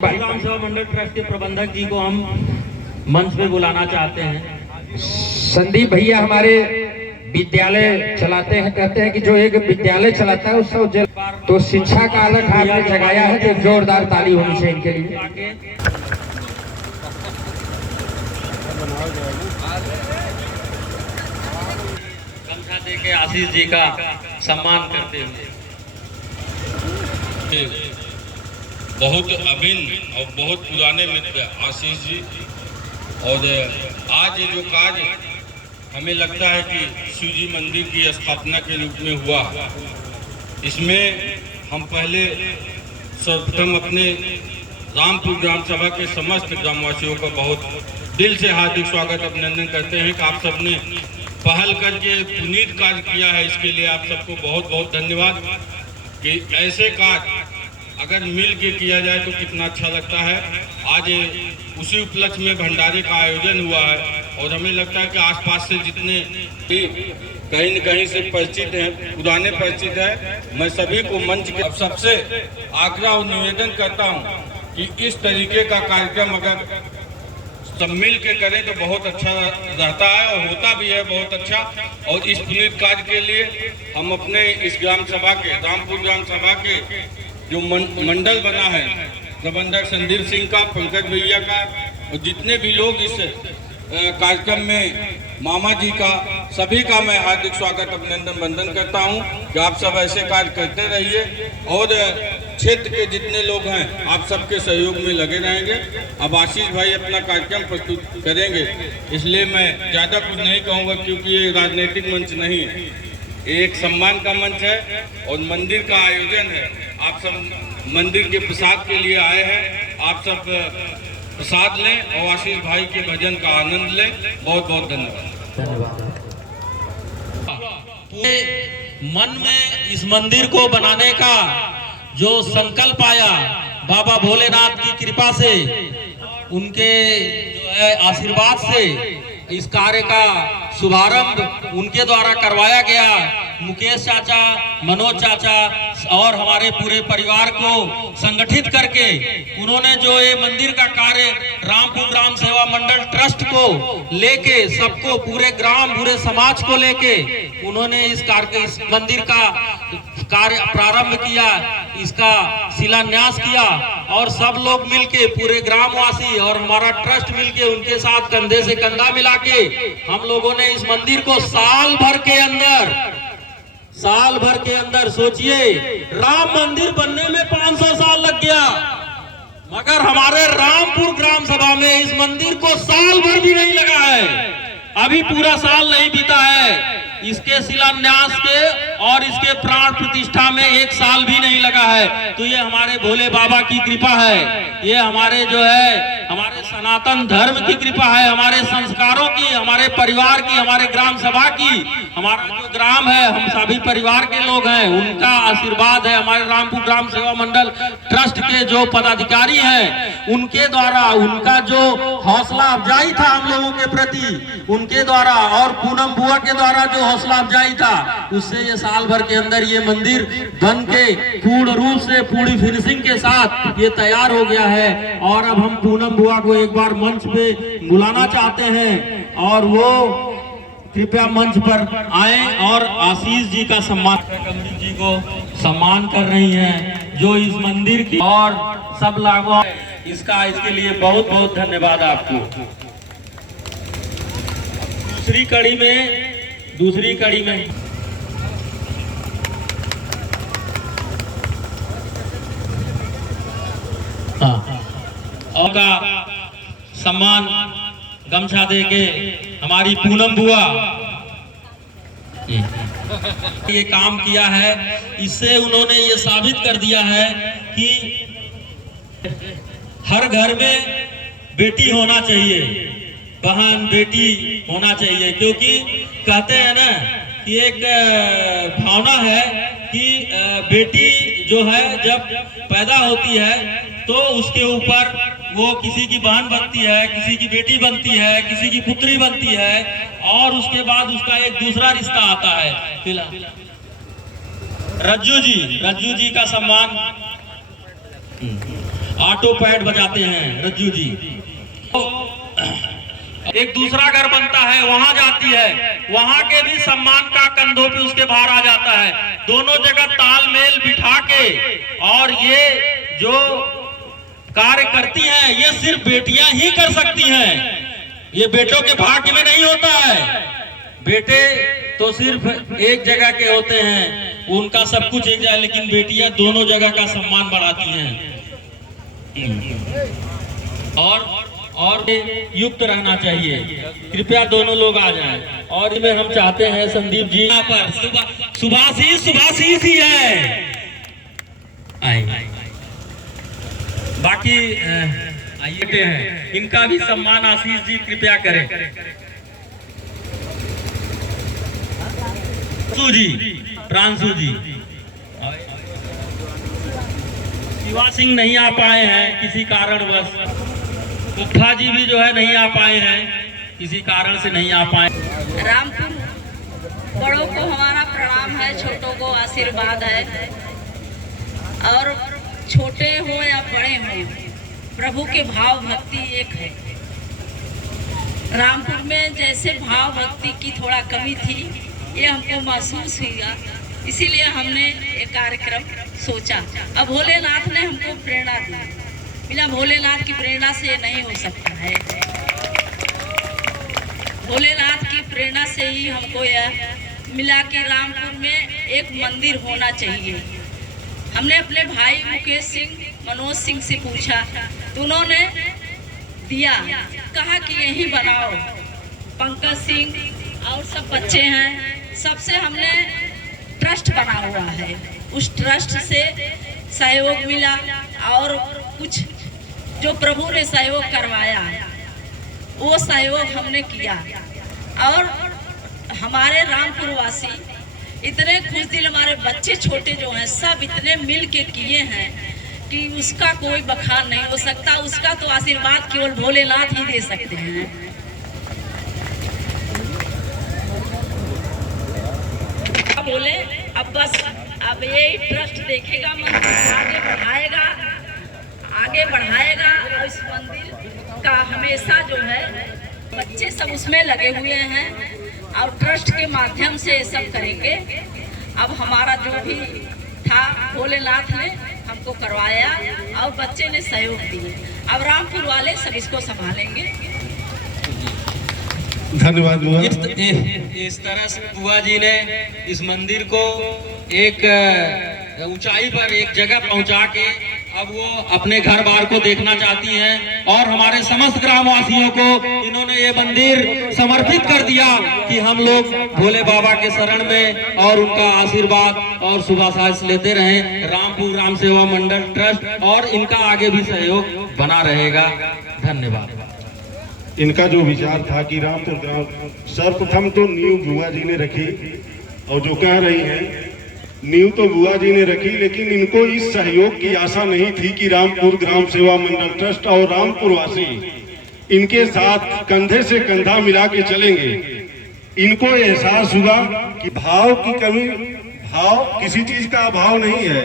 ग्राम सेवा मंडल ट्रस्ट के प्रबंधक जी को हम मंच पे बुलाना चाहते हैं। संदीप भैया हमारे विद्यालय चलाते हैं, कहते हैं कि जो एक विद्यालय चलाता है उससे तो शिक्षा का अलग हाथ में जगाया है, तो जोरदार ताली होनी चाहिए इनके लिए। गमछा दे के आशीष जी का सम्मान करते हुए बहुत अभिन्न और बहुत पुराने मित्र आशीष जी, और आज ये जो कार्य हमें लगता है कि शिव जी मंदिर की स्थापना के रूप में हुआ, इसमें हम पहले सर्वप्रथम अपने रामपुर ग्राम सभा के समस्त ग्रामवासियों का बहुत दिल से हार्दिक स्वागत अभिनंदन करते हैं कि आप सबने पहल करके पुनीत कार्य किया है। इसके लिए आप सबको बहुत बहुत धन्यवाद कि ऐसे कार्य अगर मिल के किया जाए तो कितना अच्छा लगता है। आज उसी उपलक्ष्य में भंडारे का आयोजन हुआ है और हमें लगता है कि आसपास से जितने भी कहीं न कहीं से परिचित हैं, पुराने परिचित हैं, मैं सभी को मंच के अब सबसे आग्रह और निवेदन करता हूं कि इस तरीके का कार्यक्रम अगर सब मिल के करें तो बहुत अच्छा रहता है और होता भी है बहुत अच्छा। और इस पुनीत कार्य के लिए हम अपने इस ग्राम सभा के, रामपुर ग्राम सभा के जो मंडल बना है, प्रबंधक संदीप सिंह का, पंकज भैया का और जितने भी लोग इस कार्यक्रम में, मामा जी का, सभी का मैं हार्दिक स्वागत अभिनंदन वंदन करता हूं कि आप सब ऐसे कार्य करते रहिए और क्षेत्र के जितने लोग हैं आप सबके सहयोग में लगे रहेंगे। अब आशीष भाई अपना कार्यक्रम प्रस्तुत करेंगे, इसलिए मैं ज़्यादा कुछ नहीं कहूँगा क्योंकि ये राजनीतिक मंच नहीं है, एक सम्मान का मंच है और मंदिर का आयोजन है। आप सब मंदिर के प्रसाद के लिए आए हैं, आप सब प्रसाद लें और आशीष भाई के भजन का आनंद लें। बहुत बहुत धन्यवाद। मन में इस मंदिर को बनाने का जो संकल्प आया, बाबा भोलेनाथ की कृपा से, उनके जो है आशीर्वाद से इस कार्य का शुभारंभ उनके द्वारा करवाया गया। मुकेश चाचा, मनोज चाचा और हमारे पूरे परिवार को संगठित करके उन्होंने जो ये मंदिर का कार्य रामपुर ग्राम सेवा मंडल ट्रस्ट को लेके, सबको, पूरे ग्राम, पूरे समाज को लेके उन्होंने इस मंदिर का कार्य प्रारंभ किया, इसका शिलान्यास किया और सब लोग मिलके, पूरे ग्रामवासी और हमारा ट्रस्ट मिलके उनके साथ कंधे से कंधा मिला के हम लोगों ने इस मंदिर को साल भर के अंदर सोचिए, राम मंदिर बनने में 500 साल लग गया, मगर हमारे रामपुर ग्राम सभा में इस मंदिर को साल भर भी नहीं लगा है। अभी पूरा साल नहीं बीता है इसके शिलान्यास के और इसके प्राण प्रतिष्ठा में 1 साल भी नहीं लगा है। तो ये हमारे भोले बाबा की कृपा है, ये हमारे जो है हमारे सनातन धर्म की कृपा है, हमारे संस्कारों की, हमारे परिवार की, हमारे ग्राम सभा की, हमारा जो ग्राम है, हम सभी परिवार के लोग हैं, उनका आशीर्वाद है। हमारे रामपुर ग्राम सेवा मंडल ट्रस्ट के जो पदाधिकारी हैं उनके द्वारा, उनका जो हौसला अफजाई था हम लोगों के प्रति, उनके द्वारा और पूनम बुआ के द्वारा जो हौसला अफजाई था, उससे ये साल भर के अंदर ये मंदिर बन के पूर्ण रूप से, पूरी फिनिशिंग के साथ ये तैयार हो गया है। और अब हम पूनम बुआ को एक बार मंच पे बुलाना चाहते हैं और वो कृपया मंच पर आए और आशीष जी का सम्मान, कमली जी को सम्मान कर रही हैं जो इस मंदिर की और सब लागू इसके लिए बहुत बहुत धन्यवाद आपको। दूसरी कड़ी में और का सम्मान गमछा दे के हमारी पूनम बुआ ये काम किया है, इससे उन्होंने ये साबित कर दिया है कि हर घर में बेटी होना चाहिए, बहन बेटी होना चाहिए, क्योंकि कहते हैं ना कि एक भावना है कि बेटी जो है जब पैदा होती है तो उसके ऊपर वो किसी की बहन बनती है, किसी की बेटी बनती है, किसी की पुत्री बनती है और उसके बाद उसका एक दूसरा रिश्ता आता है। फिलहाल रज्जू जी का सम्मान ऑटो पैड बजाते हैं रज्जू जी। एक दूसरा घर बनता है, वहां जाती है, वहां के भी सम्मान का कंधों पे उसके भार आ जाता है। दोनों जगह तालमेल बिठा के, और ये जो कार्य करती हैं ये सिर्फ बेटियां ही कर सकती हैं, ये बेटों के भाग्य में नहीं होता है। बेटे तो सिर्फ एक जगह के होते हैं, उनका सब कुछ एक जगह, लेकिन बेटियां दोनों जगह का सम्मान बढ़ाती हैं। और युक्त रहना चाहिए। कृपया दोनों लोग आ जाएं। और इसमें हम चाहते हैं संदीप जी यहाँ पर सुभाषीष ही है, आए। बाकी आइए हैं, इनका भी सम्मान आशीष जी कृपया करें। प्रांशु जी, शिवा सिंह नहीं आ पाए हैं किसी कारणवश। गुप्ता जी भी जो है नहीं आ पाए हैं, किसी कारण से नहीं आ पाए। रामपुर बड़ों को हमारा प्रणाम है, छोटों को आशीर्वाद है। और छोटे हो या बड़े हो, प्रभु के भाव भक्ति एक है। रामपुर में जैसे भाव भक्ति की थोड़ा कमी थी, ये हमको महसूस हुआ, इसीलिए हमने ये कार्यक्रम सोचा। अब भोलेनाथ ने हमको प्रेरणा दी, बिना भोलेनाथ की प्रेरणा से नहीं हो सकता है। भोलेनाथ की प्रेरणा से ही हमको यह मिला कि रामपुर में एक मंदिर होना चाहिए। हमने अपने भाई मुकेश सिंह, मनोज सिंह से पूछा, तो उन्होंने दिया, कहा कि यही बनाओ। पंकज सिंह और सब बच्चे हैं, सबसे हमने ट्रस्ट बना हुआ है। उस ट्रस्ट से सहयोग मिला, और कुछ जो प्रभु ने सहयोग करवाया वो सहयोग हमने किया। और हमारे रामपुर वासी इतने खुश दिल, हमारे बच्चे छोटे जो हैं सब इतने मिल के किए हैं कि उसका कोई बखान नहीं हो सकता। उसका तो आशीर्वाद केवल भोलेनाथ ही दे सकते हैं। बोले अब बस, अब यही ट्रस्ट देखेगा, आगे बढ़ाएगा और इस मंदिर का हमेशा जो है बच्चे सब उसमें लगे हुए हैं, और ट्रस्ट के माध्यम से सब करेंगे। अब हमारा जो भी था भोलेनाथ ने हमको करवाया, और बच्चे ने सहयोग दिए। अब रामपुर वाले सब इसको संभालेंगे। धन्यवाद बुआ। इस तरह से बुआ जी ने इस मंदिर को एक ऊंचाई पर एक जगह पहुंचा के अब वो अपने घर बार को देखना चाहती हैं, और हमारे समस्त ग्रामवासियों को इन्होंने ये मंदिर समर्पित कर दिया कि हम लोग भोले बाबा के शरण में और उनका आशीर्वाद और शुभाशीष लेते रहें। रामपुर ग्राम सेवा मंडल ट्रस्ट और इनका आगे भी सहयोग बना रहेगा। धन्यवाद। इनका जो विचार था कि रामपुर ग्राम, सर्वप्रथम तो नींव बुआ जी ने रखी, और जो कह रही हैं नींव तो बुआ जी ने रखी, लेकिन इनको इस सहयोग की आशा नहीं थी कि रामपुर ग्राम सेवा मंडल ट्रस्ट और रामपुर वासी इनके साथ कंधे से कंधा मिला के चलेंगे। इनको एहसास हुआ कि भाव की कमी, भाव किसी चीज का अभाव नहीं है,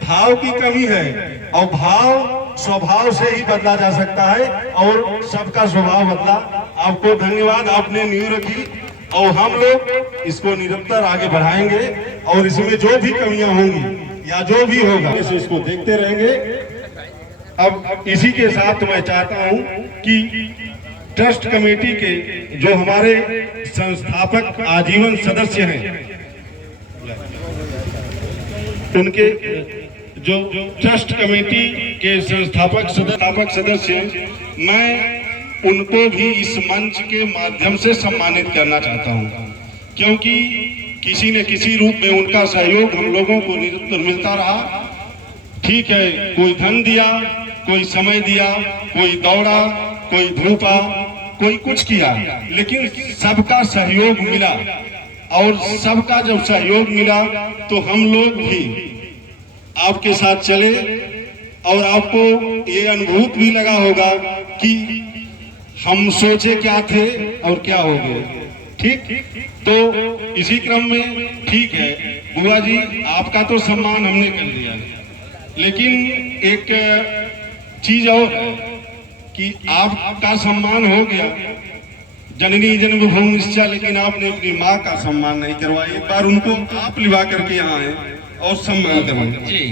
भाव की कमी है, और भाव स्वभाव से ही बदला जा सकता है, और सबका स्वभाव बदला। आपको धन्यवाद, आपने नींव रखी, और हम लोग इसको निरंतर आगे बढ़ाएंगे, और इसमें जो भी कमियां होंगी या जो भी होगा इसको देखते रहेंगे। अब इसी के साथ मैं चाहता हूं कि ट्रस्ट कमेटी के जो हमारे संस्थापक आजीवन सदस्य हैं, उनके जो ट्रस्ट कमेटी के संस्थापक सदस्य, मैं उनको भी इस मंच के माध्यम से सम्मानित करना चाहता हूं, क्योंकि किसी न किसी रूप में उनका सहयोग हम लोगों को निरंतर मिलता रहा। ठीक है, कोई धन दिया, कोई समय दिया, कोई दौड़ा, कोई धूपा, कोई कुछ किया, लेकिन सबका सहयोग मिला। और सबका जब सहयोग मिला तो हम लोग भी आपके साथ चले, और आपको ये अनुभूत भी लगा होगा कि हम सोचे क्या थे और क्या हो गए। ठीक, तो इसी क्रम में ठीक है बुआ जी, आपका तो सम्मान हमने कर दिया, लेकिन एक चीज और है कि आपका सम्मान हो गया जननी जन्मभूमिश्च, लेकिन आपने अपनी माँ का सम्मान नहीं करवाया। एक बार उनको आप लिवा करके यहाँ आए और सम्मान करवाएं। जी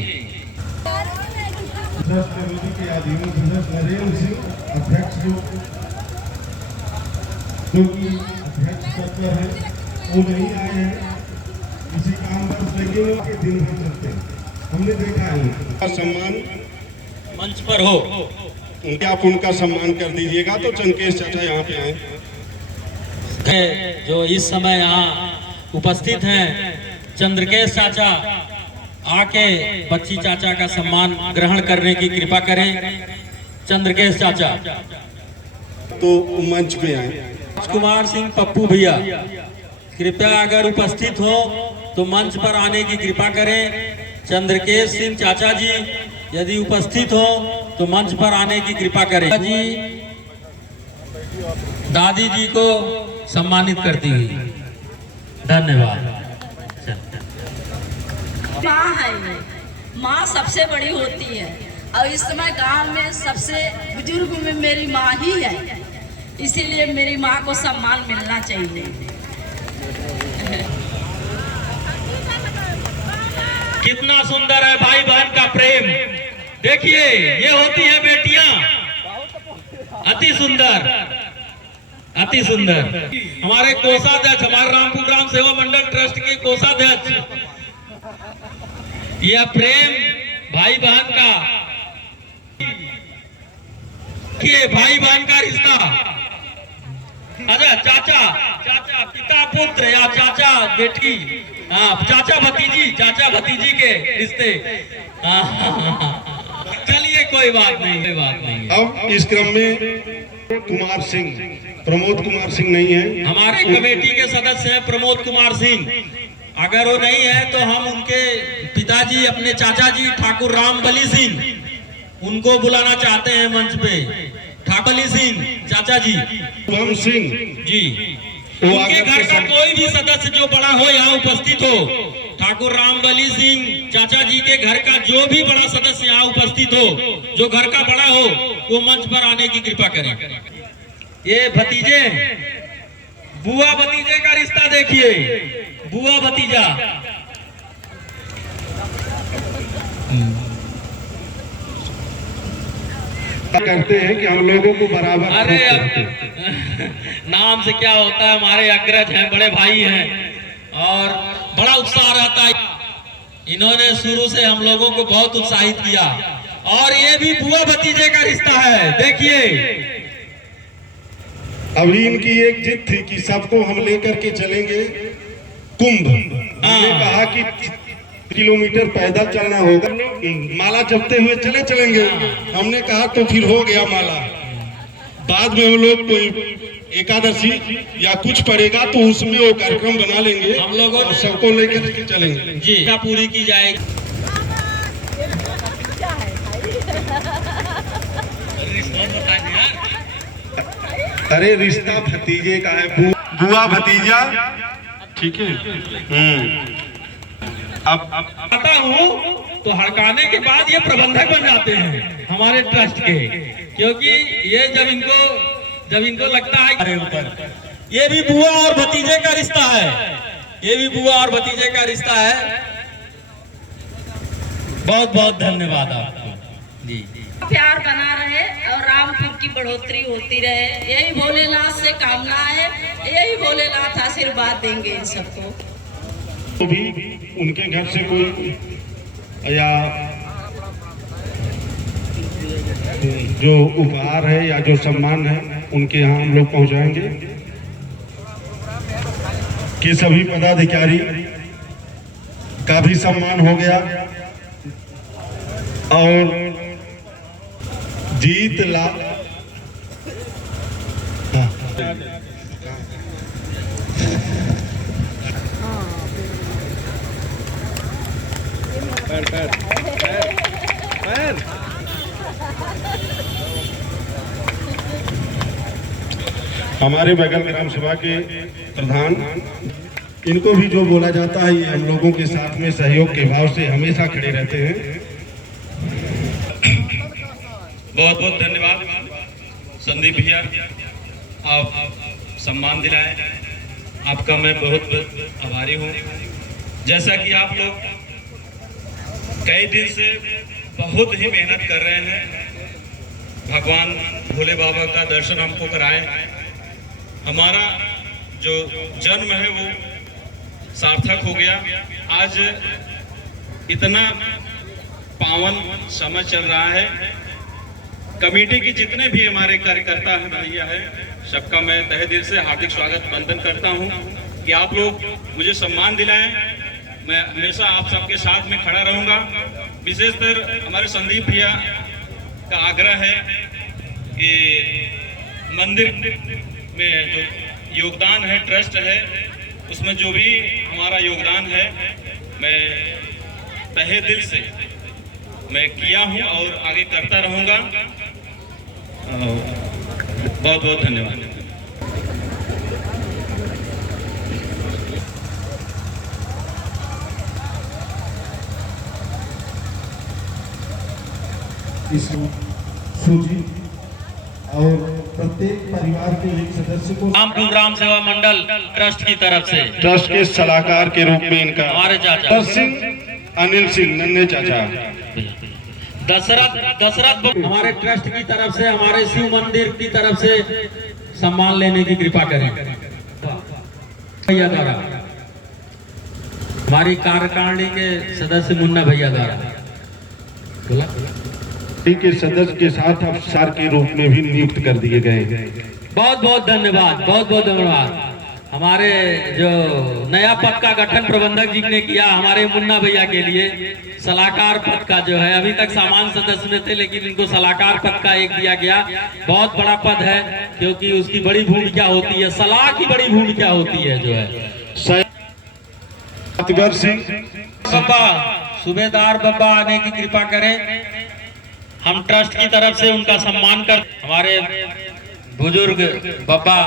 के आदिवासी सदस्य नरेंद्र सिंह अध्यक्ष जो कि अध्यक्ष पद पर है, वो नहीं आए हैं किसी काम पर, लेकिन वो के दिन भर चलते हैं, हमने देखा है उनका सम्मान मंच पर हो, उनके आप उनका सम्मान कर दीजिएगा। तो चंकेश चाचा यहाँ पे आए जो इस समय यहाँ उपस्थित हैं, चंद्रकेश चाचा आके बच्ची चाचा का सम्मान ग्रहण करने की कृपा करें। चंद्रकेश चाचा तो मंच पे आए। राजकुमार सिंह पप्पू भैया कृपया अगर उपस्थित हो तो मंच पर आने की कृपा करें। चंद्रकेश सिंह चाचा जी यदि उपस्थित हो तो मंच पर आने की कृपा करें। जी दादी जी को सम्मानित करती हुई धन्यवाद। माँ है ये, माँ सबसे बड़ी होती है और इस समय गांव में सबसे बुजुर्ग में मेरी माँ ही है, इसीलिए मेरी माँ को सम्मान मिलना चाहिए। कितना सुंदर है भाई बहन का प्रेम। देखिए ये होती है बेटियां, अति सुंदर अति सुंदर। हमारे कोषाध्यक्ष, हमारे रामपुर ग्राम सेवा मंडल ट्रस्ट के कोषाध्यक्ष, यह प्रेम भाई बहन का, ये भाई बहन का रिश्ता। अच्छा चाचा पिता पुत्र या चाचा बेटी, हाँ चाचा भतीजी के रिश्ते। चलिए कोई बात नहीं। अब इस क्रम में कुमार सिंह, प्रमोद कुमार सिंह नहीं है, हमारे कमेटी के सदस्य हैं प्रमोद कुमार सिंह। अगर वो नहीं है तो हम उनके पिताजी, अपने चाचा जी ठाकुर रामबली सिंह, उनको बुलाना चाहते हैं मंच पे। ठाकुर सिंह चाचा जी, राम सिंह जी, उनके घर का कोई भी सदस्य जो बड़ा हो यहाँ उपस्थित हो। ठाकुर रामबली सिंह चाचा जी के घर का जो भी बड़ा सदस्य यहाँ उपस्थित हो, जो घर का बड़ा हो, वो मंच पर आने की कृपा करें। ये भतीजे, बुआ भतीजे का रिश्ता देखिए, बुआ भतीजा। करते हैं कि हम लोगों को बराबर। अरे नाम से क्या होता है, हमारे अग्रज हैं, बड़े भाई हैं और बड़ा उत्साह रहता है। इन्होंने शुरू से हम लोगों को बहुत उत्साहित किया और ये भी बुआ भतीजे का रिश्ता है। देखिए अभी इनकी एक जिद थी कि सबको हम लेकर के चलेंगे कुंभ। हमने कहा कि किलोमीटर पैदल चलना होगा, माला जपते हुए चलेंगे। हमने कहा तो फिर हो गया माला। बाद में हम लोग कोई एकादशी या कुछ पड़ेगा तो उसमें वो कार्यक्रम बना लेंगे, हम लोग और सबको लेकर के चलेंगे जी, क्या पूरी की जाएगी। अरे रिश्ता भतीजे का है, बुआ भतीजा, ठीक है। अब आता हूँ तो हड़काने के बाद ये प्रबंधक बन जाते हैं हमारे ट्रस्ट के, क्योंकि ये जब इनको लगता है ऊपर, ये भी बुआ और भतीजे का रिश्ता है, ये भी बुआ और भतीजे का रिश्ता है। बहुत बहुत धन्यवाद आपको जी। प्यार बना रहे और रामपुर की बढ़ोतरी होती रहे, यही भोलेनाथ से कामना है, यही भोलेनाथ आशीर्वाद देंगे इन सबको। तो भी उनके घर से कोई या जो उपहार है या जो सम्मान है उनके यहाँ हम लोग पहुँचाएंगे कि सभी पदाधिकारी का भी सम्मान हो गया और जीत ला हमारे बगल ग्राम सभा के प्रधान, इनको भी जो बोला जाता है ये हम लोगों के साथ में सहयोग के भाव से हमेशा खड़े रहते हैं। बहुत बहुत धन्यवाद संदीप भैया, आप सम्मान दिलाए, आपका मैं बहुत बहुत आभारी हूँ। जैसा कि आप लोग कई दिन से बहुत ही मेहनत कर रहे हैं, भगवान भोले बाबा का दर्शन हमको कराए, हमारा जो जन्म है वो सार्थक हो गया। आज इतना पावन समय चल रहा है। कमेटी की जितने भी हमारे कार्यकर्ता हैं, भैया है, सबका मैं तहे दिल से हार्दिक स्वागत वंदन करता हूं कि आप लोग मुझे सम्मान दिलाएं। मैं हमेशा आप सबके साथ में खड़ा रहूंगा। विशेषकर हमारे संदीप भैया का आग्रह है कि मंदिर में जो योगदान है, ट्रस्ट है, उसमें जो भी हमारा योगदान है मैं तहे दिल से मैं किया हूं और आगे करता रहूंगा। बहुत बहुत धन्यवाद। इस सूजी और प्रत्येक परिवार के एक सदस्य को रामपुर ग्राम सेवा मंडल ट्रस्ट की तरफ से ट्रस्ट के सलाहकार के रूप में इनका हमारे चाचा अनिल सिंह नन्हे चाचा दशरथ हमारे ट्रस्ट की तरफ से, हमारे शिव मंदिर की तरफ से सम्मान लेने की कृपा करें भैया द्वारा, हमारी कार्यकारिणी के सदस्य मुन्ना भैया द्वारा बोला के सदस्य के साथ अफसर के रूप में भी नियुक्त कर दिए गए। बहुत बहुत धन्यवाद, बहुत बहुत धन्यवाद। हमारे जो नया पद का गठन प्रबंधक जी ने किया हमारे मुन्ना भैया के लिए, सलाहकार पद का जो है, अभी तक सामान्य सदस्य में थे लेकिन इनको सलाहकार पद का एक दिया गया। बहुत बड़ा पद है क्योंकि उसकी बड़ी भूमिका होती है, सलाह की बड़ी भूमिका होती है जो है। सतगर सिंह बब्बा, सूबेदार बब्बा आने की कृपा करें। हम ट्रस्ट की तरफ से उनका सम्मान कर, हमारे बुजुर्ग बब्बा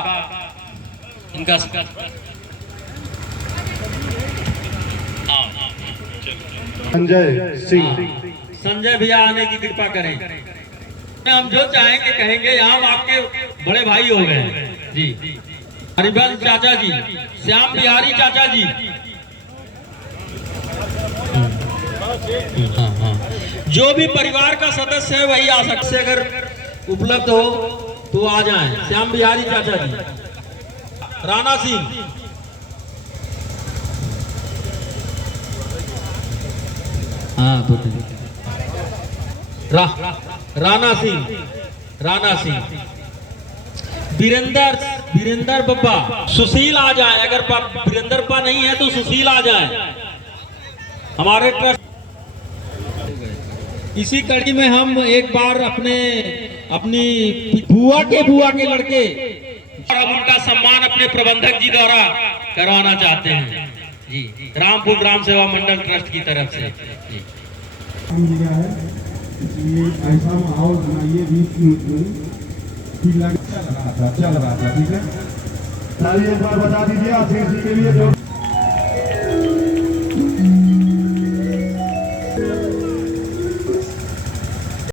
इनका संजय सिंह, संजय भैया आने की कृपा करें। हम जो चाहेंगे कहेंगे, हम आपके बड़े भाई हो गए जी। हरिवंश चाचा जी, श्याम बिहारी चाचा जी, जो भी परिवार का सदस्य है वही आ सकते, अगर उपलब्ध हो तो आ जाएं। श्याम बिहारी चाचा जी, राणा सिंह, हाँ राणा सिंह, वीरेंद्र बब्बा, सुशील आ जाए, अगर वीरेंद्र पा नहीं है तो सुशील आ जाए। हमारे ट्रस्ट इसी कड़ी में हम एक बार अपनी बुआ के लड़के और अब उनका सम्मान अपने प्रबंधक जी द्वारा करवाना चाहते हैं जी, रामपुर ग्राम सेवा मंडल ट्रस्ट की तरफ से जी। ऐसा माहौल बनाइए चल रहा था, ठीक है। एक बार बता दीजिए आशीष जी के लिए जो